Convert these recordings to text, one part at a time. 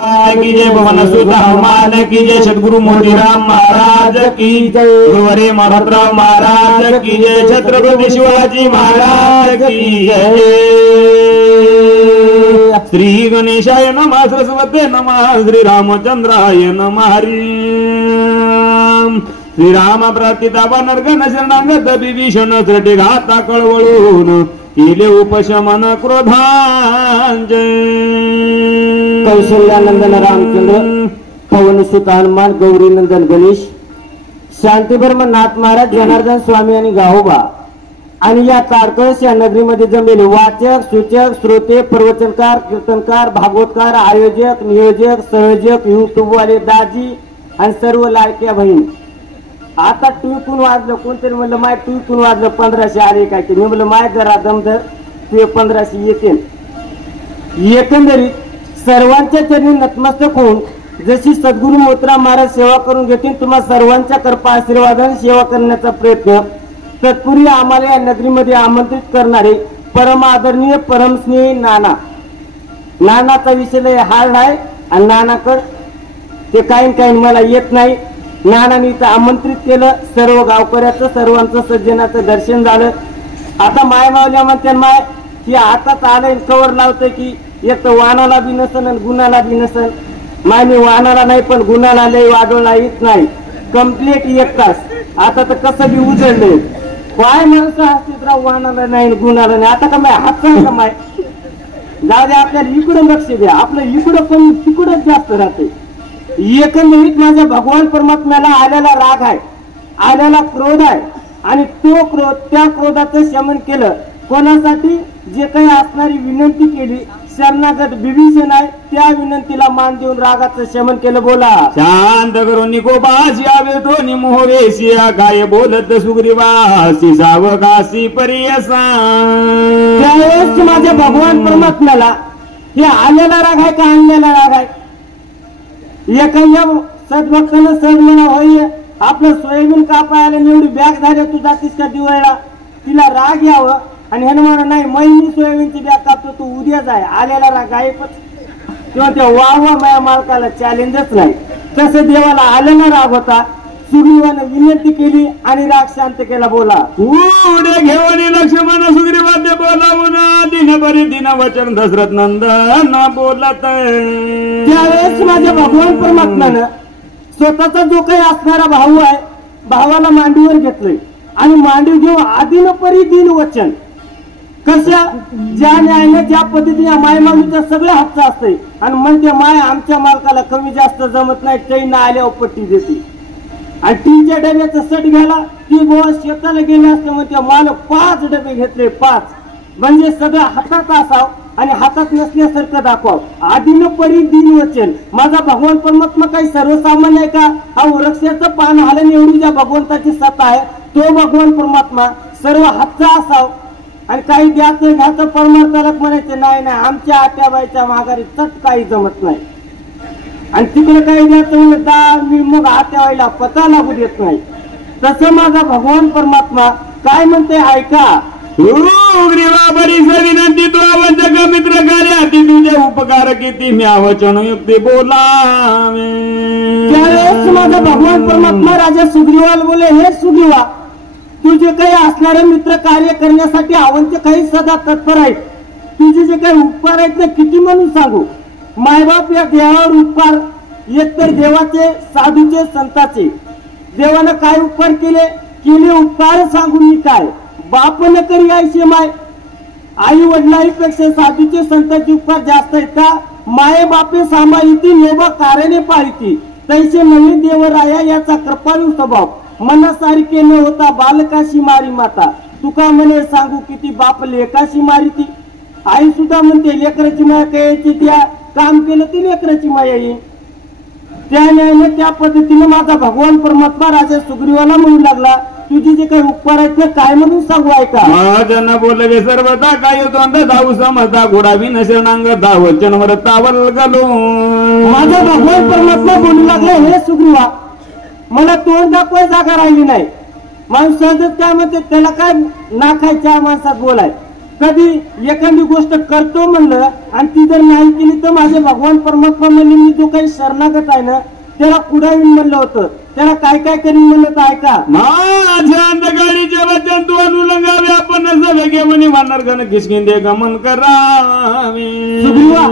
की जय भवन सुता हनुमान की जय सद्गुरु मोतीराम महाराज की जय गुरुवरे महाराज महाराज की जय छत्रपती शिवाजी महाराज की जय श्री गणेशाय नमः सरस्वते नमः श्री रामचंद्राय नमः श्रीराम प्रतितापा नरगण शरणागत विभीषण त्रटे घाता कळवळून केले उपशमन क्रोधांजय कौशल्यानंदन रामचंद्र पवन सुत हनुमान गौरी नंदन गणेश शांतीबर्म नाथ महाराज जनार्दन स्वामी आणि गावोबा आणि या तारकळस या नगरीमध्ये जमलेले वाचक सूचक श्रोते प्रवचनकार कीर्तनकार भागवतकार आयोजक नियोजक संयोजक युट्यूब वाले दाजी आणि सर्व लाडक्या बहीण. आता टुकून वाजलं कोणतरी म्हणलं माय टुकून वाजलं 1500 आले काय ते मी म्हणलं माय जरा दमधर ते 1500 येते. एकंदरीत सर्वांच्या चरणी नतमस्तक होऊन जशी सद्गुरु मोतीराम महाराज सेवा करून घेतील तुम्हा सर्वांच्या कृपा आशीर्वादाने सेवा करण्याचा प्रयत्न तत्पूर्वी आम्हाला या नगरीमध्ये आमंत्रित करणारे परम आदरणीय परमस्नेही नानाचा विषय लय हार्ड आहे आणि नानाकड ते काही मला येत नाही. नानांनी इथं आमंत्रित केलं सर्व गावकऱ्याचं सर्वांचं सज्जनाचं दर्शन झालं. आता माय मावल्या म्हणते माय की आताच आलंय कवर लावतंय की एक तर वाहनाला बी नसन आणि गुन्हाला बी नसन. माय मी वाहनाला नाही पण गुन्हाला लय वाढवला येत नाही कम्प्लीट 1 तास. आता तर कसं बी उजळलंय काय माणसं असतील राव वाहनाला नाही गुन्हाला नाही. आता का माय हात सांगा माय जाऊ द्या आपल्याला इकडं लक्ष द्या आपलं इकडं पण तिकडंच जास्त राहते. एकंदरीत माझ्या भगवान परमात्म्याला आलेला राग आहे आलेला क्रोध आहे आणि तो क्रोध त्या क्रोधाचं शमन केलं कोणासाठी जे काही असणारी विनंती केली शरणागत विभीषण आहे त्या विनंतीला मान देऊन रागाचं शमन केलं. बोला शांत करून निकोबाशी आवे तो निमोवेशिया काय बोलत सुग्रीवासी सावकाशी परियसा. त्यावेळेस माझ्या भगवान परमात्म्याला हे आलेला राग आहे का आणलेला राग आहे. एखाद्या सद्भक्तानं सद म्हणा होय आपलं सोयाबीन कापायला एवढी बॅग झाली तू जातीस का दिवाळीला तिला राग यावं आणि ह्यानं म्हणा नाही मी सोयाबीनची बॅग कापतो तू उद्या जाय आलेला राग गायबच किंवा त्या वाह माझ्या मालकाला चॅलेंजच नाही. तसं देवाला आलेला राग होता सुग्रीवानं विनंती केली आणि राग शांत केला. बोला पुढे घेऊन लक्ष्मण सुग्रीवाद्य बोलावून दिन बरी दिन वचन दशरथ नंदन बोलत. त्यावेळेस माझ्या भगवान परमात्म्यानं स्वतःचा जो काही असणारा भाऊ आहे भावाला मांडीवर घेतलंय आणि मांडीव घेऊन आदिन परी दिन वचन कशा ज्या न्यायाने ज्या पद्धतीने माय माऊलीचं सगळं हक्क असतंय आणि म्हणते माय आमच्या मालकाला कमी जास्त जमत नाही ट्रेन आल्यावर पट्टी देते आणि टीच्या डब्याचं सट घ्यायला ती बोवा शेताला गेले असते म्हणते मालक 5 डबे घेतले 5 म्हणजे सगळं हातात असाव आणि हातात नसल्यासारखं दाखवाव. आदिन परी दिन वचन माझा भगवान परमात्मा काही सर्वसामान्य आहे का. हा वृक्षाचं पान हालन एवढी ज्या भगवंताची सत्ता आहे तो भगवान परमात्मा सर्व हातचा असाव आणि काही द्यायचं घ्यायचं परमार्थाला म्हणायचं नाही आमच्या आत्याबाईच्या माघारी चट काही जमत नाही आणि तिकडे काही द्यायचं म्हणलं मी मग आत्याबाईला पता लागू देत नाही. तसं माझा भगवान परमात्मा काय म्हणते ऐका विनंती तू आवश्यक मित्र कार्य तुझे उपकार किती म्या वचन युक्ती बोला. त्यावेळेस माझा भगवान परमात्मा राजा सुग्रीवाला बोले हे सुग्रीवा तुझे काही असणारे मित्र कार्य करण्यासाठी आवंत काही सदा तत्पर आहेत. तुझे जे काही उपकार आहेत ना किती म्हणून सांगू. मायबाप या देवावर उपकार एकतर देवाचे साधूचे संताचे देवानं काय उपकार केले उपकार सांगून मी काय बाप न करी आईचे माय आई वडिलांपेक्षा साधूचे संतांचे उपकार जास्त आहेत का. माये बापे सांभाळती नोबा कारणे पाळती तैसे नवीन देवराया याचा कृपाळू स्वभाव मनासारखे न होता बालकाशी मारी माता. तुका म्हणे सांगू किती बाप लेकाशी मारी ती. आई सुद्धा म्हणते लेकराची माया कयाची त्या काम केलं ती लेकराची माया येईल. त्याने त्या पद्धतीने माझा भगवान परमात्मा राजा सुग्रीवाला म्हणू लागला तुझे जे काही उपकार आहेत ते काय म्हणून सांगू ऐका. जन बोलवे सर्वता काय धावू समजता घोडावी नशनांग धावचनवर तावल गलो. माझा भगवान परमात्मा बोलू लागला हे सुग्रीवा मला तोंड दाखवाय जागा राहिली नाही. माणूस सहजच काय म्हणते त्याला काय नाखाय 4 माणसात बोलाय कधी एखादी गोष्ट करतो म्हणलं आणि ती जर नाही केली तर माझे भगवान परमात्मा म्हणले मी जो काही शरणागत आहे ना त्याला कुडावीन म्हणलं होतं, त्याला काय काय करीन म्हणलं तर ऐका. माझ्या अंधकारीच्या वचन तू अनुलंगावे आपण सगळे म्हणे म्हणणार गण किसकिंदे गमन करावे. सुग्रीवा,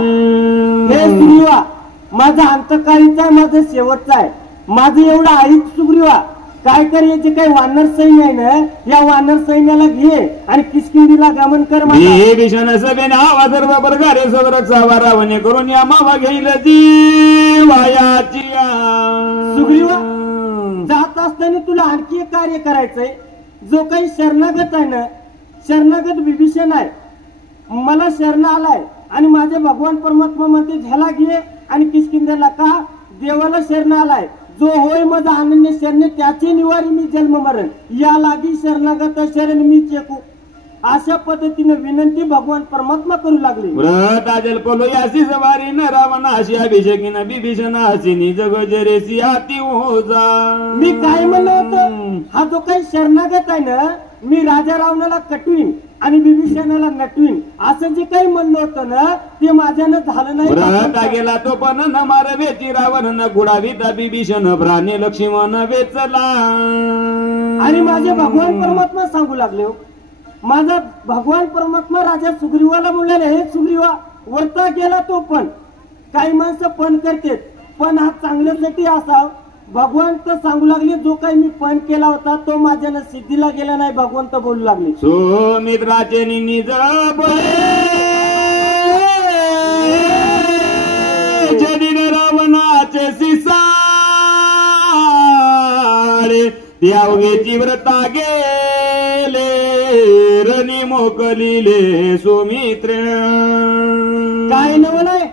हे सुग्रीवा, माझा अंतकाळीचा आहे, माझं शेवटचा आहे, माझं एवढं ऐक सुग्रीवा. काय कर, याचे काही वानर सैन्य आहे ना, या वानर सैन्याला घे आणि किसकिंदीला गमन कर. भीषण सभे नावा सर्व प्रकारे सवरचा वारावणे करून या मावा घेईल जीवायाची. सुग्रीवा, जात असताना तुला आणखी एक कार्य करायचंय. जो काही शरणागत आहे ना, शरणागत विभीषण आहे, मला शरण आलाय आणि माझे भगवान परमात्मा म्हणते ह्याला घे आणि किसकिंदीला का देवाला शरण आलाय. जो होय माझा अनन्य शरणे त्याचे निवारी मी जन्म मरण, या लागी शरणागत शरण मी चेकू. अशा पद्धतीने विनंती भगवान परमात्मा करू लागले. व्रत आजल पोलो यासी सवारी न रावण अशी अभिषेकीन विभीषण हसिनी जग जरेसी हाती ओजा. मी काय म्हणलं होतं, हा जो काही शरणागत आहे ना, मी राजा रावणाला कटवीन आणि विभीषणाला नटवीन, असं जे काही म्हणलं होतं ना ते माझ्यानं झालं नाही. व्रत गेला तो पण न मारवेची रावण न गुडाविता विभीषण प्राणी लक्ष्मण वेचला. आणि माझे भगवान परमात्मा सांगू लागले, माझा भगवान परमात्मा राजा सुग्रीवाला म्हणलेले, हे सुग्रीवा, वरता गेला तो पण. काही माणसं पण करते, पण हा चांगल्यासाठी असाव. भगवान तर सांगू लागले, जो काही मी पण केला होता तो माझ्यानं सिद्धीला गेला नाही. भगवंत बोलू लागले, सुमित्राचे निज जडीन रावणाचे सिसाळे त्या अवघेची व्रता गेले रणी मोकलिले सुमित्र. काय नवलाय,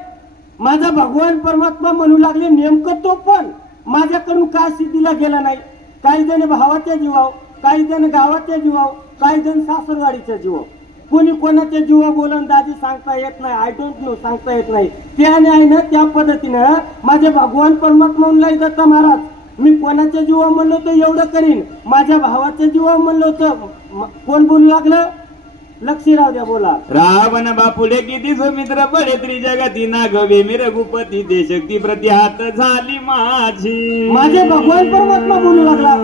माझा भगवान परमात्मा म्हणू लागले, नेमकं तो पण माझ्याकडून का सिद्धीला गेला नाही. काही जण भावाच्या जीवाव, काही जण गावाच्या जीवाव, काही जण सासरवाडीच्या जीवाव, कोणी कोणाच्या जीवा बोलून दादी सांगता येत नाही. आय डोंट नो, सांगता येत नाही. त्याने आहे ना त्या पद्धतीनं माझे भगवान परमात्मा म्हणला, दत्ता महाराज, मी कोणाच्या जीवा म्हणलो तर एवढं करीन, माझ्या भावाच्या जीवा म्हणलो होतं. कोण बोलू लागलं, लक्ष राहू द्या, बोला. रावण बापुडे किती सुमित्र बडे त्रिजगती नागवे मी रघुपती देशक्ती प्रति हात झाली माझी. माझे भगवान परमात्मा बोलू लागला,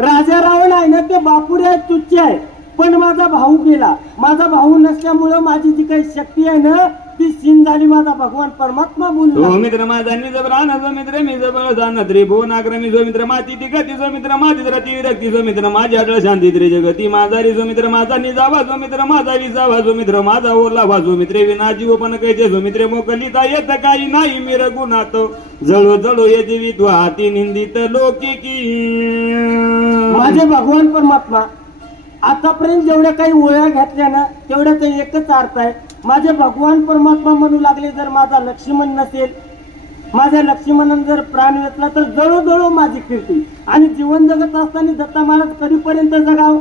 राजा रावण आहे ना ते बापुडे आहे, तुच्छ आहे, पण माझा भाऊ गेला. माझा भाऊ नसल्यामुळं माझी जी काही शक्ती आहे ना ती सीन झाली. माझा भगवान परमात्मा बोलू लागला, मित्र माझा निज प्राण जो मित्र मी जवळ जाण त्रिभुवन आक्रमी जो मित्र माती तिगती जो मित्र माझी रती विरक्ती जो मित्र माझी अटळ शांती त्रिजगती माझारी जो मित्र माझा निजावा जो मित्र माझा विसावा जो मित्र माझा ओलावा जो मित्र विना जीव पण कैचे जो मित्र मोकलिता येत काही नाही मी रघुनाथ जळो जळो ये देवी तू हाती निंदित लोकी की. माझे भगवान परमात्मा आतापर्यंत जेवढ्या काही ओळ्या घातल्या ना तेवढ्याचा एकच अर्थ आहे. माझे भगवान परमात्मा म्हणू लागले, जर माझा लक्ष्मण नसेल, माझ्या लक्ष्मणानं जर प्राण वेचला तर जळो जळो माझी कीर्ती. आणि जीवन जगत असताना दत्ता महाराज कधीपर्यंत जगाव.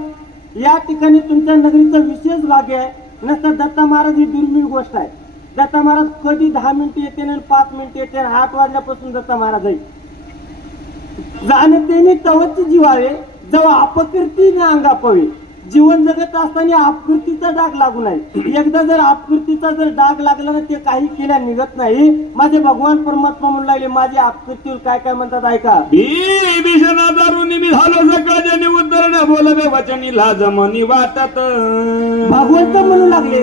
या ठिकाणी तुमच्या नगरीचं विशेष भाग्य आहे. नसता दत्ता महाराज ही दुर्मिळ गोष्ट आहे. दत्ता महाराज कधी 10 मिनिटं येते ना 5 मिनिटं येते. 8 वाजल्यापासून दत्ता महाराज आहे. जाणते तवच जीवावे जेव्हा अपकीर्तीने अंगापवे. जीवन जगत असताना अपकीर्तीचा डाग लागू नये. एकदा जर अपकीर्तीचा जर डाग लागला ना ते काही केल्या निघत नाही. माझे भगवान परमात्मा म्हणू लागले, माझे अपकीर्तीवर काय काय म्हणतात ऐका. भीषणा दारुनी मी झालो सकाळच्यानी उत्तर न बोलवे वचनी लाज मनी वाटत. भगवंत म्हणू लागले,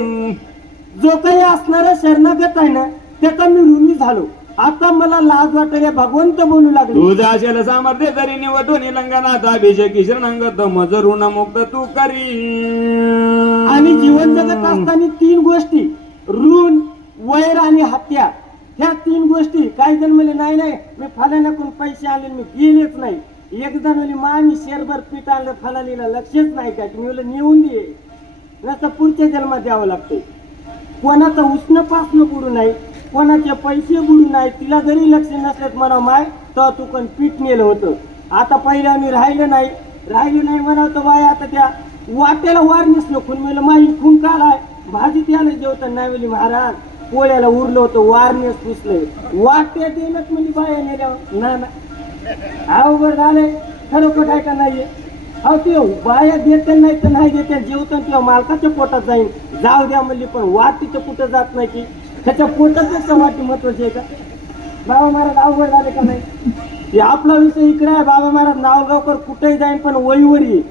जो काही असणारा शरणागत आहे ना त्याचा मी ऋणी झालो. आता मला लाज वाटले. भगवंत बोलू लागले, तुझा असेल सामर्थ्य तरी निवतो निलंगनाथ अभिषेकी शरणांगत मज ऋण मुक्त तू करी. आणि जीवन जगत असताना 3 गोष्टी, ऋण, वैर आणि हत्या, ह्या 3 गोष्टी. काही जण म्हणले नाही नाही मी फलाण्याकडून पैसे आणले मी गेलेच नाही. एक जण म्हणले मा मी शेरभर पीठ आणलं फलानीला लक्षच नाही का. मी म्हणलं नेऊन दे, नसतं पुढच्या जन्मात द्यावं लागते. कोणाचा उष्ण पासणं बुडू नाही, कोणाचे पैसे बुडू नाही. तिला जरी लक्ष नसलेत म्हणा माय तर तू पण पीठ नेलं होतं. आता पहिल्या मी राहिलं नाही म्हणावं तर बाय आता त्या वाट्याला वार नसलं खून मिळलं. माझी खून काढाय भाजीत यायला जेवतं नाही म्हणली महाराज पोळ्याला उरलं होतं वारनेस पुसलंय वाट्या देण्यात म्हणजे बाया नेल्या ना. अवघड झालंय खरोखर काय का नाहीये. अहो ते बाया देते नाही तर नाही देते, जेवतो तेव्हा मालकाच्या पोटात जाईल, जाऊ द्या म्हणली, पण वाटीचं कुठं जात नाही की त्याच्या पोटात वाटी महत्वाची आहे का? बाबा महाराज अवघड झाले का नाही? हे आपला विषय इकडे आहे. बाबा महाराज नावगावकर कुठेही जाईन पण वहीवर ये.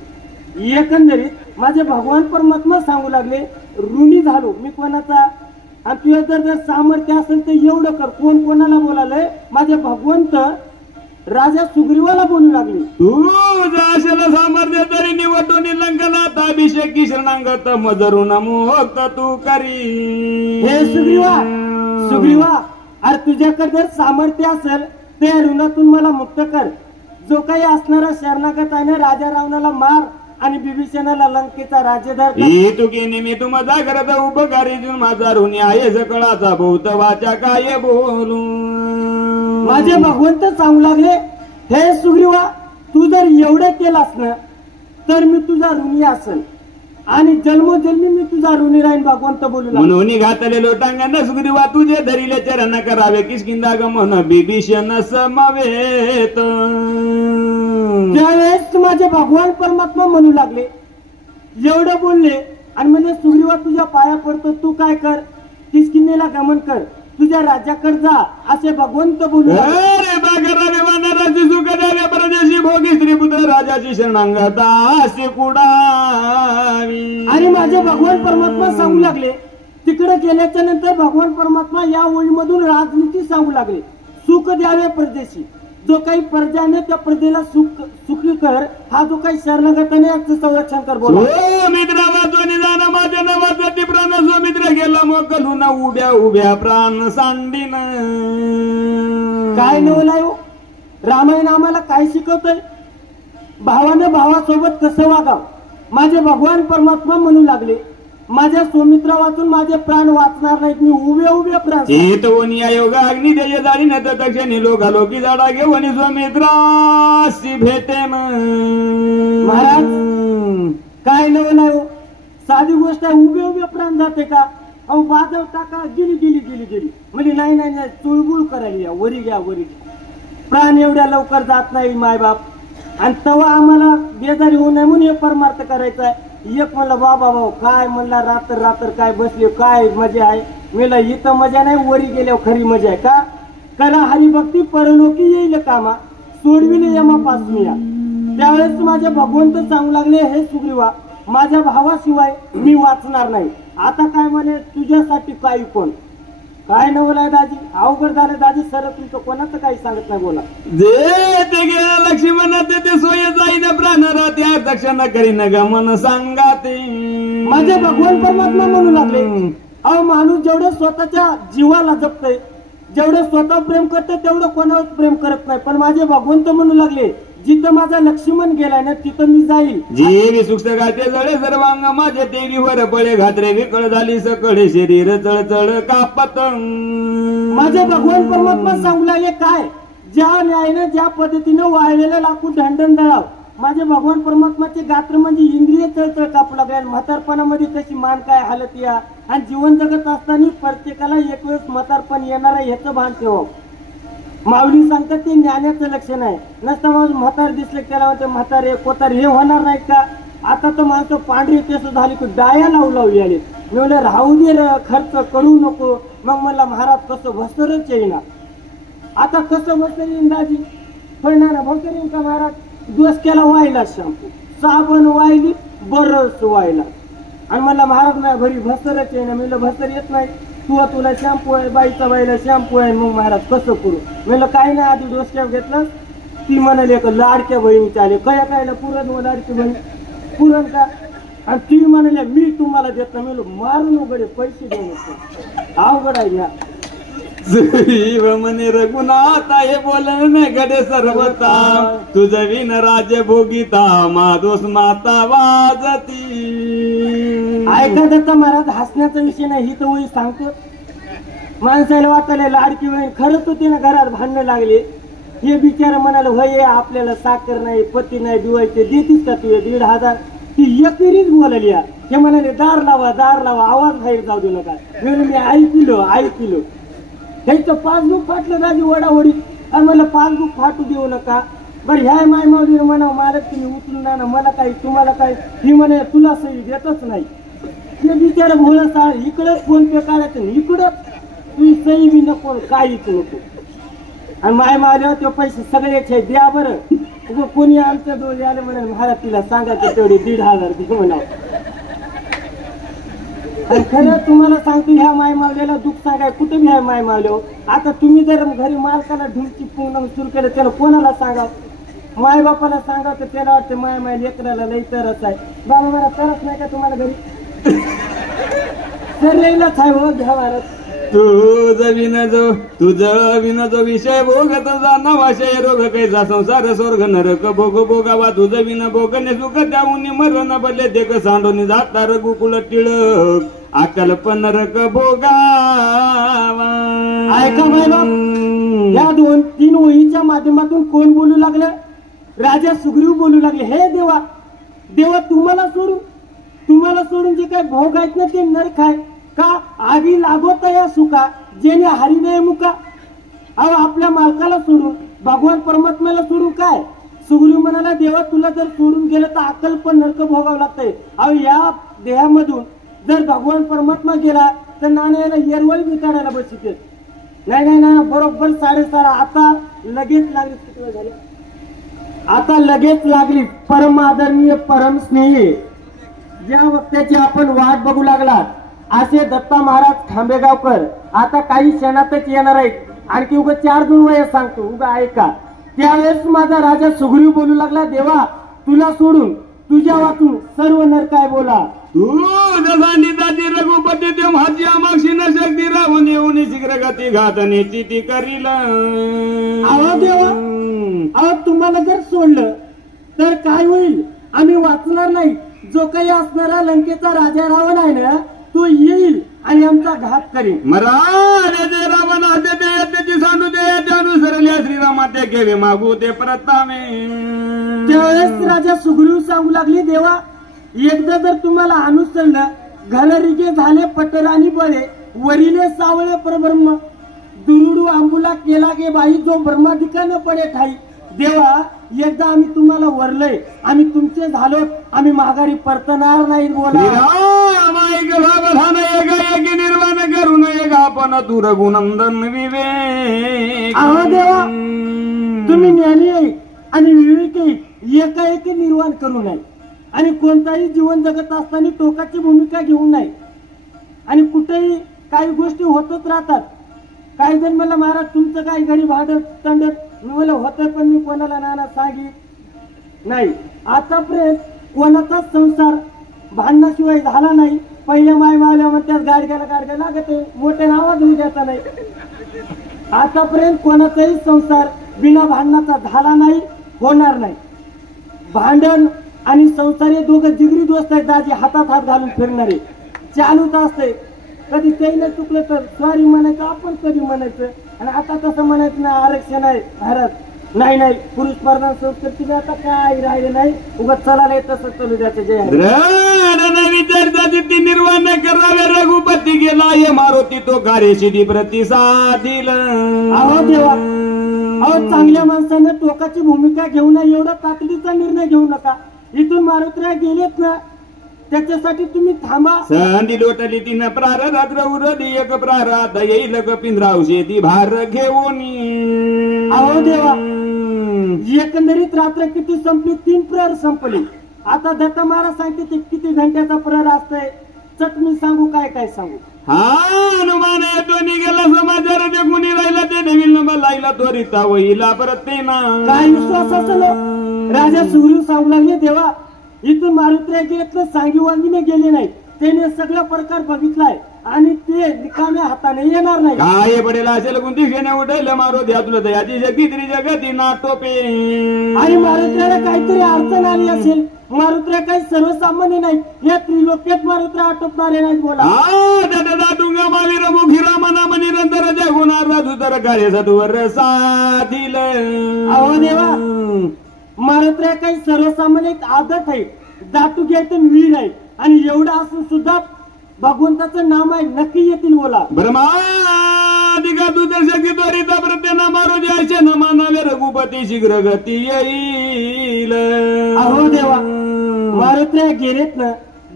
एकंदरीत माझे भगवान परमात्मा सांगू लागले, ऋणी झालो मी कोणाचा, आणि तुझं जर सामर्थ्य असेल तर एवढं कर. कोण कोणाला बोलालंय? माझे भगवंत राजा सुग्रीवाला बोलू लागले, तू जाशील सामर्थ्य तरी निवडतो निलंकनात अभिषेकी शरणांगत मजरून मोक्त तू करी. हे सुग्रीवा, अरे तुझ्याकडे जर सामर्थ्य असेल ते ऋणातून मला मुक्त कर. जो काही असणारा शरणागत आहे ना, राजा रावणाला मार आणि बिभीषणाला लंकेचा राज्यधार कर. ही तुकी नेहमी तू माझा करत उपकारी जून माझा ऋणी आहे सकळाचा बहुत वाचा काय बोलू. माझे भगवंत सांगू लागले, हे सुग्रीवा, तू जर एवढं केलास ना तर मी तुझा ऋणी असेल आणि जन्मोजन्मी मी तुझा ऋणी राहीन. भगवंत बोलू लागले, म्हणून घातले लोटांगण सुग्रीवा तुझे धरिले चरण करावे किष्किंदा गमन बिभीषण समवेत. त्यावेळेस माझे भगवान परमात्मा म्हणू लागले, एवढं बोलले आणि म्हणजे सुग्रीवा तुझ्या पाया पडतो, तू काय कर, किष्किंधेला गमन कर, तुझ्या राज्याकडे जा, असे भगवंत बोलू लागले. परदेशी भोगी स्त्री पुत्र राजाची शरणांगता असे कुडावी. आणि माझे भगवान परमात्मा सांगू लागले, तिकडे गेल्याच्या नंतर भगवान परमात्मा या ओळीमधून राजनीती सांगू लागले. सुख द्यावे परदेशी, जो काही प्रजाने त्या प्रजेला सुखी कर, हा जो काही शरणागताने याचं संरक्षण कर. बोला मित्रा वाचो निदान माझ्या नवाचा प्राण जो मित्र गेला मोकलून उभ्या उभ्या प्राण सांडीन. काय नवलाय हो? रामायण आम्हाला काय शिकवतंय? भावानं भावासोबत कसं वागाव. माझे भगवान परमात्मा म्हणू लागले, माझ्या सौमित्रा वाचून माझे प्राण वाचणार नाहीत, मी उभे प्राण. चेतवनी योग अग्नी देय जाळी न तक्षणी लोकी जाडा घेऊन सौमित्राशी भेटे. महाराज काय नवलाय हो? साधी गोष्ट आहे, उभे प्राण जाते का? अहो वाजव टाका, गेली म्हणजे नाही चुळबुळ करायला, वरी घ्या. प्राण एवढ्या लवकर जात नाही मायबाप. आणि तेव्हा आम्हाला बेजारी होऊ नये म्हणून हे परमार्थ करायचा आहे. एक म्हणलं बाबा भाऊ काय म्हणला, रात्र काय बसले, काय मजा आहे. मला इथं मजा नाही, वरी गेल्यावर खरी मजा आहे का? करा हरिभक्ती परलोकी येईल कामा, सोडविले यमापासून या. त्यावेळेस माझे भगवंत सांगू लागले, हे सुग्रीवा, माझ्या भावाशिवाय मी वाचणार नाही. आता काय म्हणे, तुझ्यासाठी काही कोण? काय नवलाय दाजी? अवघड झालं दाजी, सर तुमचं कोणाचं काही सांगत नाही. बोला जे ते गेला लक्ष्मण ते सोय जाईन प्राण त्या दक्षिण करीन गमन सांगा ते. माझे भगवान परमात्मा म्हणू लागले, अहो माणूस जेवढं स्वतःच्या जीवाला जपतय, जेवढं स्वतः प्रेम करते तेवढं कोणावर प्रेम करत नाही. पण माझे भगवंत म्हणू लागले, जिथं माझा लक्ष्मण गेलाय ना तिथं मी जाईल. जीवी सुक्त गाते जळे सर्वांग माझे देवीवर पळे घातरे विकळ झाली सकळे शरीर चळचळ कापत. माझे भगवान परमात्मा सांगू लागले, काय ज्या न्यायाने ज्या पद्धतीने वाळलेलं लाकूड ढंढण दळाव. माझे भगवान परमात्माचे गात्र म्हणजे इंद्रिय चळचळ कापू लागले. म्हातारपणामध्ये कशी मान काय हालत या, आणि जीवन जगत असताना प्रत्येकाला एक वेळेस म्हातारपण येणार आहे ह्याचं भान ठेवा. माऊली सांगतात ते ज्ञानाचं लक्षण आहे. नसता माणूस म्हातार दिसले त्याला म्हणते म्हातारे कोतार, हे होणार नाही का? आता तर माणसं पांढरी केस झाली की डाया लावू आले. मी म्हणलं राहू दे खर्च करू नको. मग म्हणला महाराज कसं भसरच येईना. आता कसं भसर येईन दाजी? फळणार भसर येईन का महाराज? दिवस केला व्हायला शॅम्पू, साबण वाहिली, बरस व्हायला. आणि म्हणला महाराज माझ्या घरी भसरच येईना. म्हणलं भसर येत नाही, तुला शॅम्पू आहे, बाईचा बाईला शॅम्पू आहे. मग महाराज कसं करू? म्हणलं काही नाही, आधी डोसक्यावर घेतलं. ती म्हणाली का लाडक्या बहिणीचे आले, कया कायला पुरण व लाडकी बहीण पुरण का? आणि ती म्हणाले मी तुम्हाला देत नाही. म्हणलं मारून उघडे पैसे देऊ नको, अवघड आहे घ्या. म्हणे रघुनाथ हे बोलन गडे सर्वता तुझ विन राज भोगिता माधोस माता वाजती. ऐका दत्ता महाराज, हसण्याचा विषय नाही, ही तर वही सांगतो. माणसाला वाटायला लाडकी बहीण, खरंच होती ना घरात भांडणं लागले. हे बिचारा म्हणाले होय आपल्याला साखर नाही, पती नाही, दिवायचे देतीस का तुझे 1,500? ती एकेरीच बोलाली. हे म्हणाले दार लावा, आवाज बाहेर जाऊ देऊ नका. मी ऐकलो ह्याचं पासबुक फाटलं दाजी वडावडी. आणि मला पासबुक फाटू देऊ नका. बरं ह्या माय माऊली म्हणा मालक तुम्ही उचलून ना मला काही तुम्हाला काय ही म्हणे तुला सही देतच नाही ते बिचारा भोळा साळ इकडंच फोन पे काढायचं इकडंच तुम्ही सही बी नको काहीच नको आणि माय मावल्यावर ते पैसे सगळ्याचे द्या बरं कोणी आमच्या डोळे आले म्हणे महाराज तिला सांगायचं तेवढे 1,500 दे म्हणा आणि खरं तुम्हाला सांगतो ह्या माय मावल्याला दुःख सांगाय कुठे बी ह्या माय मावल्यावर आता तुम्ही जर घरी मालकाला ढुलची पूर्ण सुरू केलं त्याला कोणाला सांगा माय बापाला सांगा तर त्याला वाटतं माय लेकराला लई तरच आहे बाबा मला तरच नाही का तुम्हाला घरी तर लईलाच आहे हो घ्या महाराज तुझं विन जो विषय भोगत जाना वाशय रोग कैसा संसार स्वर्ग नरक भोग भोगावा तुझं विन भोगने सुख त्याहून मरण बदले देख सांडून जाता रघुकुल टिळक अकल्प नरक भोगावा ऐका बाबा या 2-3 ओळीच्या माध्यमातून कोण बोलू लागलं राजा सुग्रीव बोलू लागले हे देवा तुम्हाला सोडून जे काय भोग आहेत ना ते नरक आहे का आगी लागोत या सुका जेणे हरिदय मुका अहो आपल्या मालकाला सोडून भगवान परमात्म्याला सोडून काय सुग्रीव म्हणाला देवा तुला जर सोडून गेलं तर अकल्प नरक भोगावं लागतंय अहो या देहामधून जर भगवान परमात्मा गेला तर नाण्याला येरवळ बी काढायला बसते नाही बरोबर 6:30 आता लगेच लागली परम आदरणीय परम स्नेही ज्या वक्त्याची आपण वाट बघू लागला असे दत्ता महाराज खांबेगावकर आता काही क्षणातच येणार आहेत आणखी उगा 4 वय सांगतो उगा ऐका त्यावेळेस माझा राजा सुग्रीव बोलू लागला देवा तुला सोडून तुझ्या वाचून सर्व नर काय बोला तू जसा निदाती रघुपती ते माझी आमाक्षी न शक्ती राहून येऊन शीघ्र गती घातने ती करील अहो देवा अहो तुम्हाला जर सोडलं तर काय होईल आम्ही वाचणार नाही जो काही असणारा लंकेचा राजा रावण आहे ना तो येईल आणि आमचा घात करेल महाराज रावण आते त्याची सांडू दे त्यानुसरल्या श्रीरामा ते घेवे मागू ते परतावे त्यावेळेस राजा सुग्रीव सांगू लागली देवा एकदा जर तुम्हाला अनुसरलं घनरिगे झाले पटराणी बळे वरिले सावळे परब्रह्म दुरुडू आंबुला केला गे बाई जो ब्रह्माधिका न पडे ठाई देवा एकदा आम्ही तुम्हाला वरलय आम्ही तुमचे झालो आम्ही माघारी परतणार नाही बोला निर्माण करून आपण तू रघुनंदन विवेक अहो देवा तुम्ही ज्ञानी आहे आणि विवेकी एकाएकी निर्माण करू नये आणि कोणताही जीवन जगत असताना टोकाची भूमिका घेऊ नये आणि कुठेही काही गोष्टी होतच राहतात काही जण मला महाराज तुमचं काही घरी भांडत तंडत मी मला होतं पण मी कोणाला नाना सांगी नाही आतापर्यंत कोणाचाच संसार भांडणाशिवाय झाला नाही पहिल्या माय मावल्या म्हणतात गाडग्याला लागत मोठे आवाज होऊ द्यायचा नाही आतापर्यंत कोणाचाही संसार बिना भांडणाचा झाला नाही होणार नाही भांडण आणि संसार हे दोघं जिगरी दोस्त आहेत दाजी हातात हात घालून फिरणारे चालूच असते कधी काही नाही चुकलं तर सॉरी म्हणायचं आपण कधी म्हणायचं आणि आता तसं म्हणायचं नाही आरक्षण आहे भारत नाही पुरुष प्रधान संस्कृती आता काय राहिले नाही उगाच चला तसं चालू द्यायचं जय विचारता निर्माण करावे रघुपती गेला ये मारुती तो कार्यसिद्धी प्रतिसाद दिला अहो देवा अहो चांगल्या माणसाने टोकाची भूमिका घेऊ नये एवढा तातडीचा निर्णय घेऊ नका इथून मारुतीला गेलेत ना त्याच्यासाठी तुम्ही थांबा संधी लोटली 3 प्रार रात्र उरली 1 प्रारात येईल पिंजराव शेती भार घेऊन अहो देवा एकंदरीत रात्र किती संपली 3 प्रहर संपली आता दत्ता महाराज सांगते ते किती घंट्याचा प्रहर असतंय चट मी सांगू काय सांगू हनुमान येतो निघाला समाचार ते कुणी राहिला ते देवील नंबर लाईला त्वरिता वहिला परत ते ना काय विश्वास असलो राजा सुग्रीव सांगू लागले देवा इथून मारुत्र्या गेलेत सांगी वांगीने गेले नाही त्याने सगळा प्रकार बघितलाय आणि ते रिकाम्या हाताने येणार नाही काय पडेल असेल कोणती घेण्या उठेल मारुती तुला दयाची जगी तरी जगती ना टोपे आणि मारुत्र्याला काहीतरी अडचण आली असेल मारुत्र्या काही सर्वसामान्य नाही या त्रिलोक्यात मारुत्र्या आटोपणारे नाहीत बोला डुंगा मावीर मुखीरा मना निरंतर जगुणार राजूतर कार्य सत्वर साधील अहो देवा मारुत्र्या काही सर्वसामान्य आदत आहे दाटू घ्यायचं वीर आहे आणि एवढं असून सुद्धा भगवंताचं नाम आहे नक्की येतील बोला ब्रह्मादिका तू दर्शकी त्वरिता प्रत्येना मारुती आयचे न मानावे रघुपती प्रगती शीघ्र गती येईल. अहो देवा, मारुत्र्या गेलेत ना,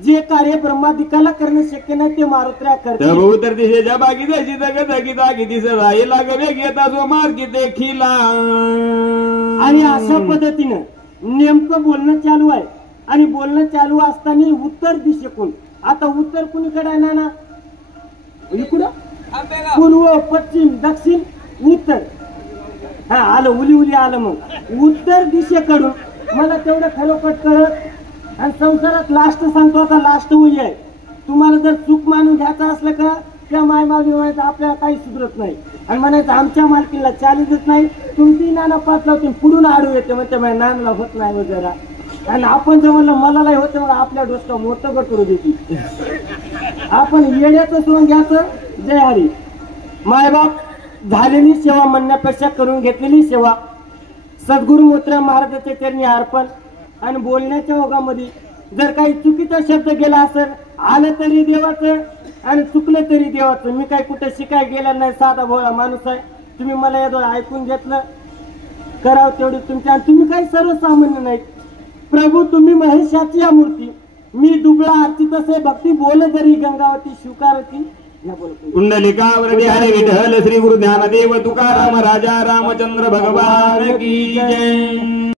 जे कार्य ब्रह्मादिकाला करणं शक्य नाही ते मारुत्र्या करते. उत्तर दिशेच्या बागी जशी जगी जागी दिसत आहे लागवे घेता जो मार्गी देखीला. आणि अशा पद्धतीनं नेमकं बोलणं चालू आहे आणि बोलणं चालू असताना उत्तर दिशेकडून, आता उत्तर कुणीकडे आहे ना, इकडं पूर्व पश्चिम दक्षिण उत्तर, हा आलं उली उली आलं. मग उत्तर दिशेकडून मला तेवढं खरोखर कळत. आणि संसारात लास्ट सांगतो, आता लास्ट उली आहे. तुम्हाला जर चूक मानून घ्यायचं असलं का त्या मायमावली म्हणायचं आपल्याला काही सुधरत नाही आणि म्हणायचं आमच्या मालकीला चालीच नाही, तुमची नाना पाच लावते पुढून आडू येते म्हणते माझ्या नानाला होत नाही वगैरे. आणि आपण जर म्हणलं मला नाही होत मग आपल्या डोसला मोठं करू देते. आपण येण्याचं सोडून घ्यायचं. जय हरी. मायबाप झालेली सेवा म्हणण्यापेक्षा करून घेतलेली सेवा सद्गुरु मोत्रा महाराजाच्या चरणी अर्पण. आणि बोलण्याच्या ओघामध्ये जर काही चुकीचा शब्द गेला असेल, आलं तरी देवाचं आणि चुकलं तरी देवाचं. मी काही कुठे शिकाय गेला नाही, साधा भोळा माणूस आहे. तुम्ही मला यादोळ ऐकून घेतलं, करावं तेवढी तुमच्या. आणि तुम्ही काही सर्वसामान्य नाहीत प्रभू, तुम्ही महेशाची या मूर्ती. मी दुबळा आरती तसे भक्ती बोल जरी गंगावती स्वीकारती. कुंडलिकावरती हरे विठ्ठल श्री गुरु ज्ञानदेव तुकाराम राजा रामचंद्र भगवान की जय.